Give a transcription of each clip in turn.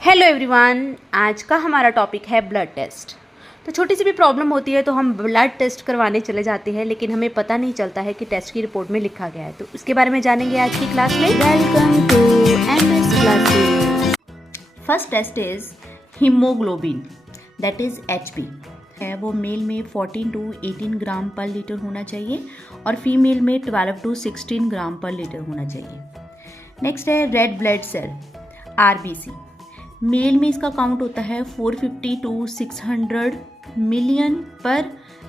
Hello everyone, आज का हमारा टॉपिक है ब्लड टेस्ट। तो छोटी सी भी प्रॉब्लम होती है तो हम ब्लड टेस्ट करवाने चले जाते हैं, लेकिन हमें पता नहीं चलता है कि टेस्ट की रिपोर्ट में लिखा गया है। तो इसके बारे में जानेंगे आज की क्लास में। Welcome to MS classes. First test is haemoglobin, that is HB है। वो मेल में 14 to 18 ग्राम पर लीटर होना चाहिए और फीमेल में 12 to 16 ग्राम पर लीटर होना चाहिए। नेक्स्ट है red blood cell, RBC. Male में इसका काउंट होता है 450 to 600 मिलियन पर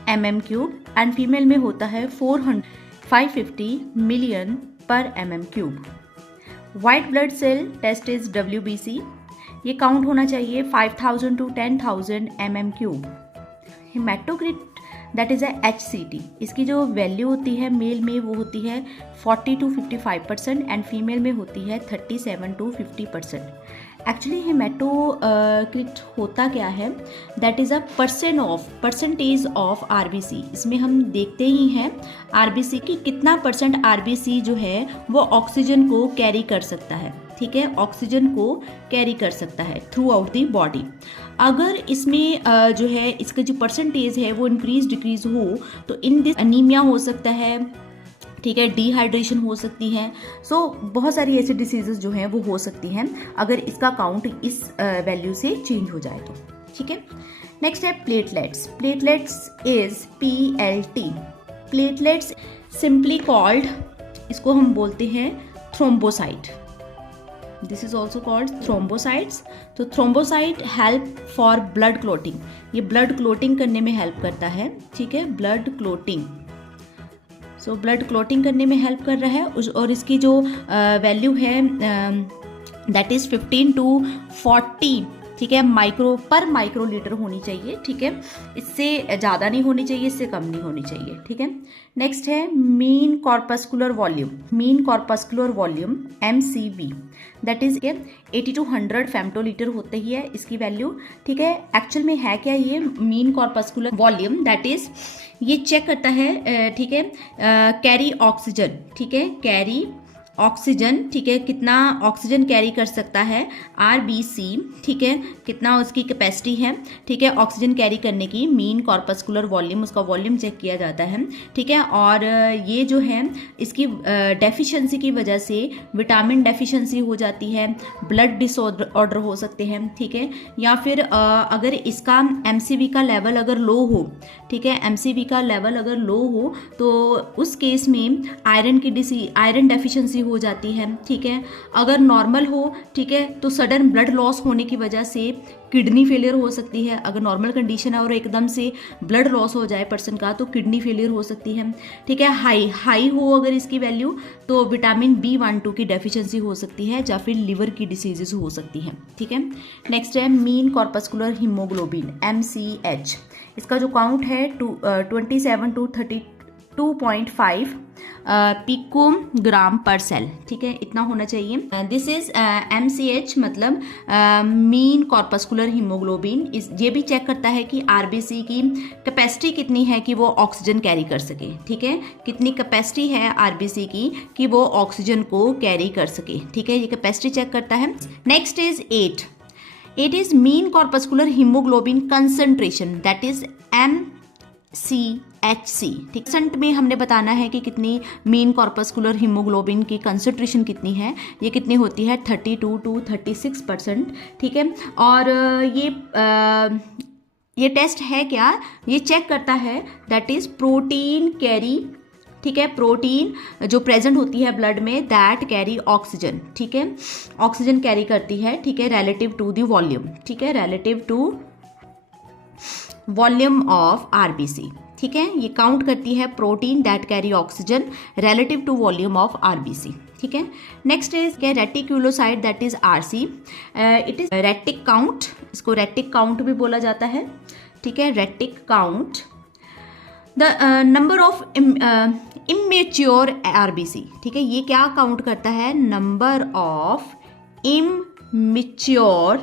mm³ एंड फीमेल में होता है 550 मिलियन पर mm³। White blood cell test is WBC। ये काउंट होना चाहिए 5000 to 10,000 mm³। Haematocrit that is HCT, इसकी जो वैल्यू होती है मेल में वो होती है 40 to 55% एंड फीमेल में होती है 37 to 50%। एक्चुअली हेमाटोक्रिट होता क्या है, that is a percentage of RBC। इसमें हम देखते ही हैं RBC की कितना परसेंट RBC जो है वो ऑक्सीजन को कैरी कर सकता है। ठीक है, ऑक्सीजन को कैरी कर सकता है थ्रू आउट दी बॉडी। अगर इसमें जो है इसका जो परसेंटेज है वो इंक्रीज डिक्रीज हो तो इन दिस अनीमिया हो सकता है, ठीक है, डिहाइड्रेशन हो सकती है। सो बहुत सारी ऐसी डिसीजेस जो हैं वो हो सकती हैं अगर इसका काउंट इस वैल्यू से चेंज हो जाए तो। ठीक है, नेक्स्ट है प्लेटलेट्स। Platelets is PLT। Platelets simply called, इसको हम बोलते हैं thrombocyte. This is also called thrombocytes. तो thrombocyte help for blood clotting, ये ब्लड क्लोटिंग करने में हेल्प करता है। ठीक है, blood clotting, so blood clotting करने में हेल्प कर रहा है। और इसकी जो वैल्यू है दैट इज 15 to 40, ठीक है, माइक्रो लीटर होनी चाहिए। ठीक है, इससे ज़्यादा नहीं होनी चाहिए, इससे कम नहीं होनी चाहिए। ठीक है, नेक्स्ट है mean corpuscular volume. Mean corpuscular volume MCV, that is 80 to 100 फेम्टोलीटर होते ही है इसकी वैल्यू। ठीक है, एक्चुअल में है क्या ये mean corpuscular volume, that is ये चेक करता है, ठीक है, कैरी ऑक्सीजन, ठीक है, कैरी ऑक्सीजन, ठीक है, कितना ऑक्सीजन कैरी कर सकता है RBC, ठीक है, कितना उसकी कैपेसिटी है, ठीक है, ऑक्सीजन कैरी करने की। मीन कॉर्पस्कुलर वॉल्यूम, उसका वॉल्यूम चेक किया जाता है। ठीक है, और ये जो है इसकी डेफिशिएंसी की वजह से विटामिन डेफिशिएंसी हो जाती है, ब्लड डिसऑर्डर हो सकते हैं। ठीक है, या फिर अगर इसका MCV का लेवल अगर लो हो, ठीक है, MCV का लेवल अगर लो हो तो उस केस में आयरन डेफिशिएंसी हो जाती है। ठीक है, अगर नॉर्मल हो, ठीक है, तो सडन ब्लड लॉस होने की वजह से किडनी फेलियर हो सकती है। अगर नॉर्मल कंडीशन है और एकदम से ब्लड लॉस हो जाए पर्सन का तो किडनी फेलियर हो सकती है। ठीक है, हाई हो अगर इसकी वैल्यू तो विटामिन B12 की डेफिशिएंसी हो सकती है या फिर लिवर की डिसीजेस हो सकती हैं। ठीक है, नेक्स्ट है मीन कॉर्पस्कुलर हीमोग्लोबिन MCH। इसका जो काउंट है 27 to 32.5 पिकोग्राम पर सेल। ठीक है, इतना होना चाहिए। दिस इज MCH, मतलब मीन कॉर्पस्कुलर हीमोग्लोबिन। ये भी चेक करता है कि RBC की कैपेसिटी कितनी है कि वो ऑक्सीजन कैरी कर सके। ठीक है, कितनी कैपेसिटी है RBC की कि वो ऑक्सीजन को कैरी कर सके। ठीक है, ये कैपेसिटी चेक करता है। Next is 8 is mean corpuscular haemoglobin concentration, that is MCHC। ठीक, परसेंट में हमने बताना है कि कितनी मीन कॉर्पस्कुलर हीमोग्लोबिन की कंसंट्रेशन कितनी है। ये कितनी होती है 32 to 36%। ठीक है, और ये टेस्ट है क्या, ये चेक करता है दैट इज प्रोटीन कैरी, ठीक है, प्रोटीन जो प्रेजेंट होती है ब्लड में दैट कैरी ऑक्सीजन। ठीक है, ऑक्सीजन कैरी करती है। ठीक है, रिलेटिव टू द वॉल्यूम, ठीक है, relative to volume of RBC। ठीक है, ये काउंट करती है protein that carry oxygen relative to volume of RBC। ठीक है, next is reticulocyte, that is RC। It is retic count, इसको रेटिक काउंट भी बोला जाता है। ठीक है, retic count the number of immature RBC। ठीक है, ये क्या काउंट करता है, नंबर ऑफ इमेच्योर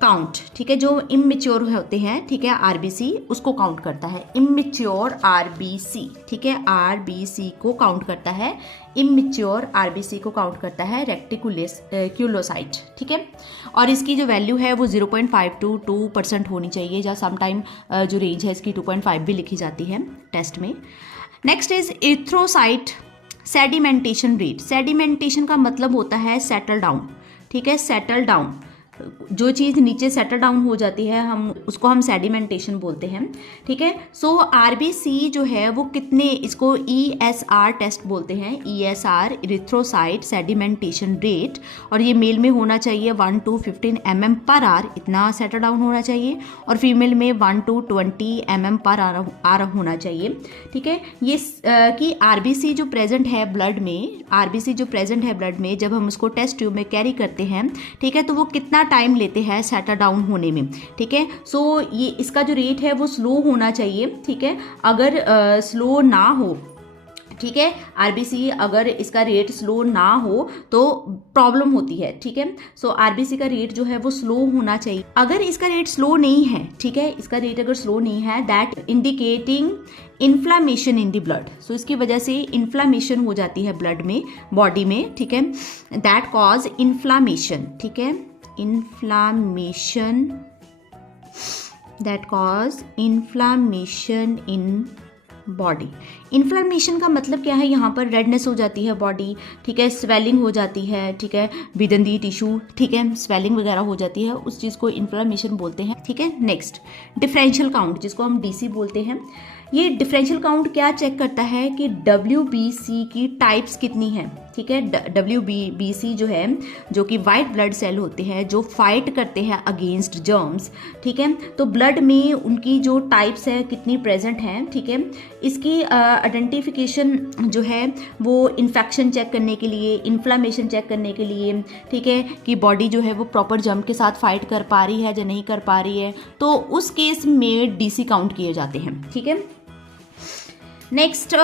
काउंट, ठीक है, जो इमेच्योर होते हैं, ठीक है, आरबीसी उसको काउंट करता है, इमेच्योर आरबीसी, ठीक है, आरबीसी को काउंट करता है, इमेच्योर आरबीसी को काउंट करता है रेक्टिकुलोसाइट, ठीक है। और इसकी जो वैल्यू है वो 0.5 to 2% होनी चाहिए, या समटाइम जो रेंज है इसकी 2.5 भी लिखी जाती है टेस्ट में। Next is erythrocyte sedimentation rate. Sedimentation का मतलब होता है सेटल डाउन, ठीक है, सेटल डाउन, जो चीज़ नीचे सेटल डाउन हो जाती है हम उसको हम सेडिमेंटेशन बोलते हैं, ठीक है। सो आरबीसी जो है वो कितने, इसको ईएसआर टेस्ट बोलते हैं, ईएसआर इरिथ्रोसाइट सेडिमेंटेशन रेट, और ये मेल में होना चाहिए 1 to 15 mm/h, इतना सेटल डाउन होना चाहिए, और फीमेल में 1 to 20 mm/h होना चाहिए, ठीक है। ये कि आरबीसी जो प्रेजेंट है ब्लड में, आरबीसी जो प्रेजेंट है ब्लड में, जब हम उसको टेस्ट ट्यूब में कैरी करते हैं, ठीक है, तो वो कितना टाइम लेते हैं सेटल डाउन होने में, ठीक है। सो ये इसका जो रेट है वो स्लो होना चाहिए, ठीक है। अगर स्लो ना हो, ठीक है, आरबीसी अगर इसका रेट स्लो ना हो तो प्रॉब्लम होती है, ठीक है। सो आरबीसी का रेट जो है वो स्लो होना चाहिए। अगर इसका रेट स्लो नहीं है, ठीक है, इसका रेट अगर स्लो नहीं है, that indicating inflammation in the blood, so इसकी वजह से इन्फ्लामेशन हो जाती है ब्लड में, बॉडी में, ठीक है, दैट कॉज इन्फ्लामेशन, ठीक है, inflammation, that cause inflammation in body. Inflammation का मतलब क्या है, यहाँ पर रेडनेस हो जाती है बॉडी, ठीक है, स्वेलिंग हो जाती है, ठीक है, विदंदी टिश्यू, ठीक है, स्वेलिंग वगैरह हो जाती है, उस चीज़ को इन्फ्लामेशन बोलते हैं, ठीक है। नेक्स्ट डिफरेंशियल काउंट, जिसको हम डीसी बोलते हैं। ये डिफरेंशियल काउंट क्या चेक करता है कि डब्ल्यूबीसी की टाइप्स कितनी हैं, ठीक है। डब्ल्यूबीसी जो है, जो कि वाइट ब्लड सेल होते हैं जो फाइट करते हैं अगेंस्ट जर्म्स, ठीक है, तो ब्लड में उनकी जो टाइप्स है कितनी प्रेजेंट हैं, ठीक है। इसकी आइडेंटिफिकेशन जो है वो इन्फेक्शन चेक करने के लिए, इन्फ्लामेशन चेक करने के लिए, ठीक है, कि बॉडी जो है वो प्रॉपर जर्म के साथ फाइट कर पा रही है या नहीं कर पा रही है, तो उस केस में डीसी काउंट किए जाते हैं, ठीक है। नेक्स्ट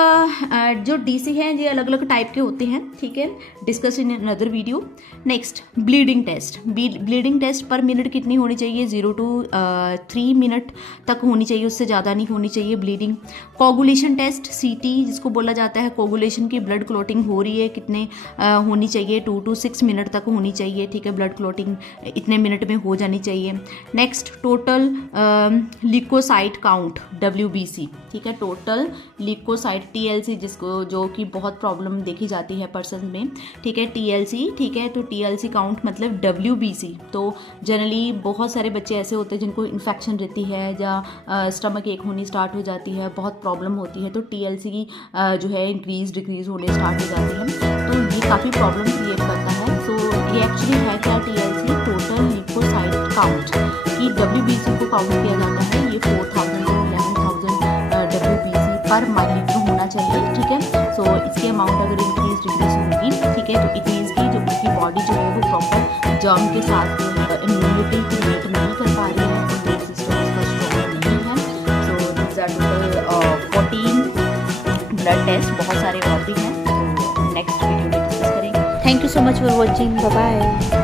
जो डीसी हैं ये अलग अलग टाइप के होते हैं, ठीक है, discuss in another video. Next bleeding test. Bleeding test पर मिनट कितनी होनी चाहिए, 0 to 3 मिनट तक होनी चाहिए, उससे ज़्यादा नहीं होनी चाहिए ब्लीडिंग। कोगुलेशन टेस्ट, सीटी जिसको बोला जाता है, कोगुलेशन की ब्लड क्लॉटिंग हो रही है कितने होनी चाहिए, 2 to 6 मिनट तक होनी चाहिए, ठीक है, ब्लड क्लॉटिंग इतने मिनट में हो जानी चाहिए। Next total leucocyte count, WBC, ठीक है, टोटल ल्यूकोसाइट, TLC जिसको, जो कि बहुत प्रॉब्लम देखी जाती है पर्सन में, ठीक है, TLC, ठीक है, तो TLC काउंट मतलब WBC। तो जनरली बहुत सारे बच्चे ऐसे होते हैं जिनको इन्फेक्शन रहती है या स्टमक एक होनी स्टार्ट हो जाती है, बहुत प्रॉब्लम होती है, तो TLC की जो है इंक्रीज डिक्रीज होने स्टार्ट हो जाती है, तो ये काफ़ी प्रॉब्लम क्रिएट करता है। सो ये एक्चुअली है क्या, TLC टोटल ल्यूकोसाइट काउंट, कि WBC को काउंट किया जाता है, ये 4000 to 11,000 WBC पर माइलीटर होना चाहिए, ठीक है। सो इसकी अमाउंट अगर इंक्रीज डिक्रीज होगी, ठीक है, तो इट मीन्स की जो उनकी बॉडी जो है वो प्रॉपर जर्म के साथ इम्यूनिटी क्रिएट नहीं कर पा रही है, इम्यून सिस्टम इसका स्ट्रॉन्ग नहीं है। So this are total 14 blood test, बहुत सारे और भी हैं, तो नेक्स्ट वीडियो में डिस्कस करेंगे। Thank you so much for watching, bye bye.